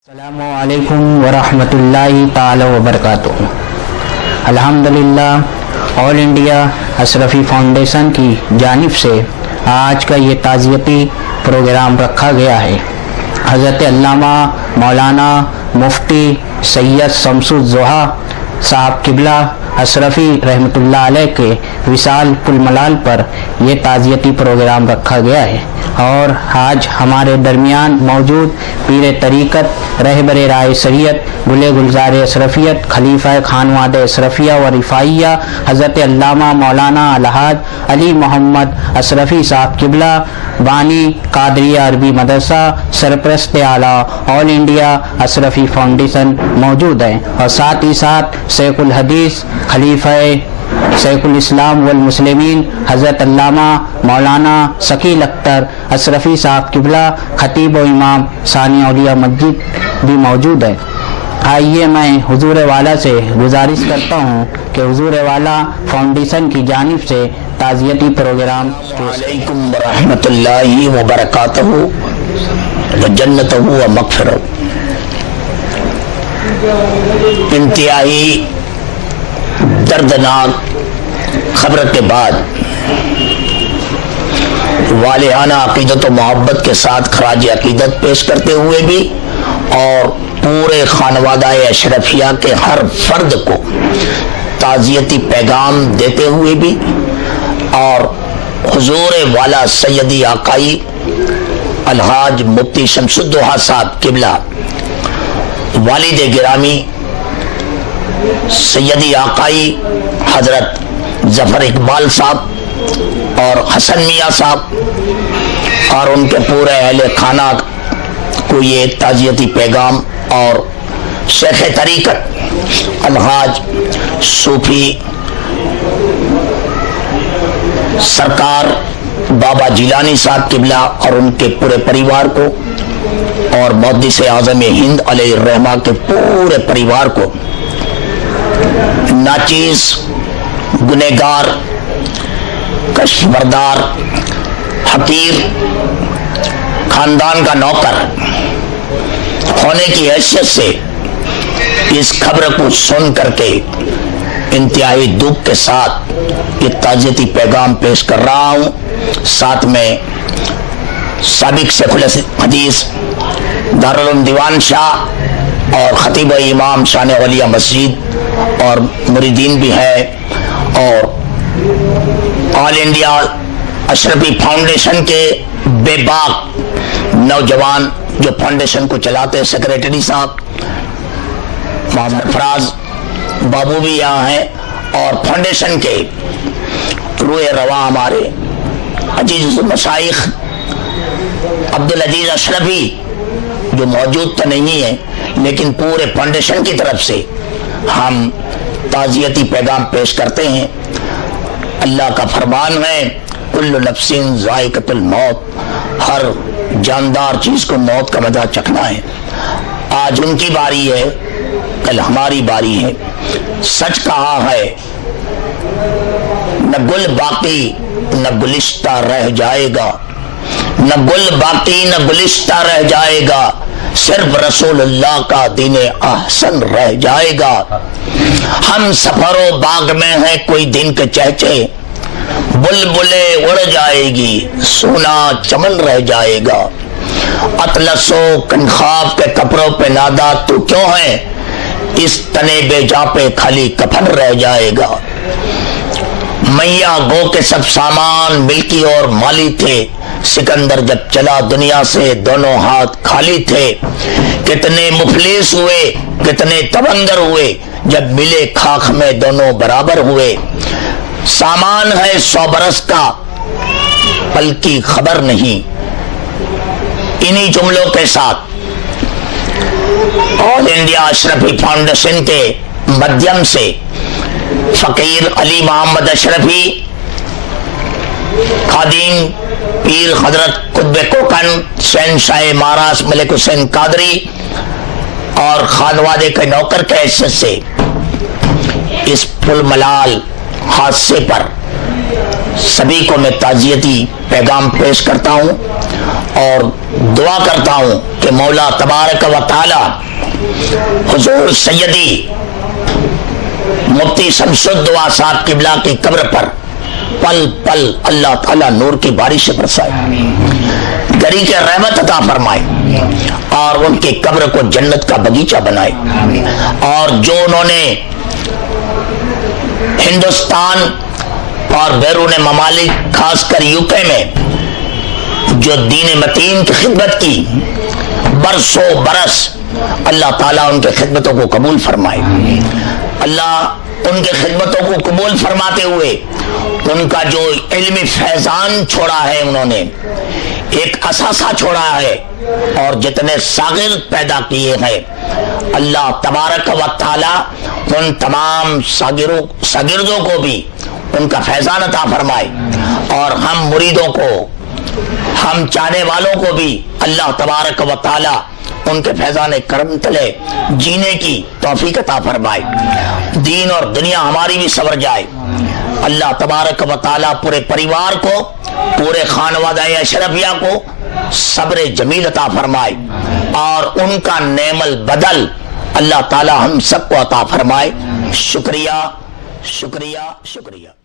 अस्सलामुअलैकुम वरहमतुल्लाहि ताला वबरकातुहू। अल्हम्दुलिल्लाह ऑल इंडिया अशरफी फाउंडेशन की जानिब से आज का ये ताज़ियती प्रोग्राम रखा गया है। हज़रत अल्लामा मौलाना मुफ्ती सैयद शमसुज़्ज़ोहा साहब किबला अशरफी रहमतुल्लाह अलैह के विशाल कुल मलाल पर यह ताज़ियती प्रोग्राम रखा गया है और आज हमारे दरमियान मौजूद पीर तरीक़त रहबर राय शरीयत गुले गुलजार अशरफियत खलीफा खानवाद अशरफिया व रिफ़ाइया हज़रत अल्लामा मौलाना अलहाज अली मोहम्मद अशरफी साहब किबला बानी कादरिया अरबी मदरसा सरपरस्त आला ऑल इंडिया अशरफी फाउंडेशन मौजूद है और साथ ही साथ शेखुल हदीस खलीफा शेखुल इस्लाम वल मुस्लिमीन हज़रत अल्लामा मौलाना शकील अख्तर अशरफी साहब किबला खतीब व इमाम सानी औलिया मस्जिद भी मौजूद है। आइए मैं हुजूर वाला से गुजारिश करता हूँ कि हुजूर वाला फाउंडेशन की जानिब से ताज़ियती प्रोग्राम अलैकुम वरहमतुल्लाहि वबरकातुहू व जन्नतहू व मग़फ़िरतहू। इंतहाई दर्दनाक खबर के बाद वालिहाना अकीदत व मोहब्बत के साथ खराज अकीदत पेश करते हुए भी और पूरे खानवादा अशरफिया के हर फर्द को ताज़ियती पैगाम देते हुए भी और हुजूर वाला सैयदी आकाई अलहाज मुफ्ती शमसुद्दोहा साहब किबला वालिद गिरामी सैयदी आकाई हजरत जफर इकबाल साहब और हसन मियाँ साहब और उनके पूरे अहले खाना को ये ताज़ियती पैगाम और शेख तरीक़त अलहाज सूफी सरकार बाबा जिलानी साहब किबला और उनके पूरे परिवार को और मुहद्दिस आज़म हिंद अलैहिर्रहमा के पूरे परिवार को नाचीज गुनहगार कश्मबरदार हकीर खानदान का नौकर होने की हैसियत से इस खबर को सुन करके इंतहाई दुख के साथ ये ताज़ियती पैगाम पेश कर रहा हूँ। साथ में साबिक शेखुल हदीस दारुल उलूम दीवान शाह और खतीब इमाम शान औलिया मस्जिद और मुरीदीन भी है और ऑल इंडिया अशरफी फाउंडेशन के बेबाक नौजवान जो फाउंडेशन को चलाते हैं सेक्रेटरी साहब मोहम्मद फराज बाबू भी यहाँ हैं और फाउंडेशन के रूए रवा हमारे अजीज मशाइख अब्दुल अजीज अशरफी जो मौजूद तो नहीं है लेकिन पूरे फाउंडेशन की तरफ से हम ताज़ियती पैगाम पेश करते हैं। अल्लाह का फरमान है कुल्लु नफ्सिन ज़ाइक़तुल मौत, हर जानदार चीज को मौत का मजा चखना है। आज उनकी बारी है, कल हमारी बारी है। सच कहा है न गुल बाकी न गुलिस्ता रह जाएगा, न गुल बाकी न गुलिस्ता रह जाएगा, सिर्फ रसूलुल्लाह का दीने अहसन रह जाएगा। हम सफरो बाग में है कोई दिन के चहचे, बुलबुले उड़ जाएगी सोना चमन रह जाएगा। अतलसो कनखाब के कपड़ों पे नादा तू क्यों है, इस तने बेजा पे खाली कफन रह जाएगा। मैया गो के सब सामान मिल्की और माली थे, सिकंदर जब चला दुनिया से दोनों हाथ खाली थे। कितने मुफलिस हुए कितने तवंगर हुए, जब मिले खाक में दोनों बराबर हुए। सामान है 100 बरस का पल की खबर नहीं। इन्हीं जुमलों के साथ ऑल इंडिया अशरफी फाउंडेशन के माध्यम से फकीर अली मोहम्मद अशरफी खादिम पीर हजरत कुतुब कोकन शहंशाह महाराज मलिक हुसैन कादरी और खानवादे के नौकर के हैसियत से इस फुल मलाल हादसे पर सभी को मैं ताज़ियती पैगाम पेश करता हूँ और दुआ करता हूँ कि मौला तबारक व ताला हुजूर सैयदी मुफ्ती शमसुद्दौला साहब किबला की कब्र पर पल पल अल्लाह ताला नूर की बारिश बरसाए, गरी के रहमत अता फरमाए और उनकी कब्र को जन्नत का बगीचा बनाए। और जो उन्होंने हिंदुस्तान और बैरून ममालिक खासकर यूके में जो दीन मतीन की खिदमत की बरसों बरस, अल्लाह ताला उनके खिदमतों को कबूल फरमाए। अल्लाह उनके खिदमतों को कबूल फरमाते हुए उनका जो इल्मी फैजान छोड़ा है, उन्होंने एक असासा छोड़ा है और जितने सागिर पैदा किए हैं, अल्लाह तबारक व ताला उन तमाम सागिर्दों को भी उनका फैजान अता फरमाए और हम मुरीदों को, हम चाहने वालों को भी अल्लाह तबारक व ताला उनके फैजान करम तले जीने की तौफीक अता फरमाए। दीन और दुनिया हमारी भी सवर जाए। अल्लाह तबारक व ताला पूरे परिवार को, पूरे खानवादा अशरफिया को सब्र जमील अता फरमाए और उनका नेमल बदल अल्लाह ताला हम सबको अता फरमाए। शुक्रिया शुक्रिया शुक्रिया।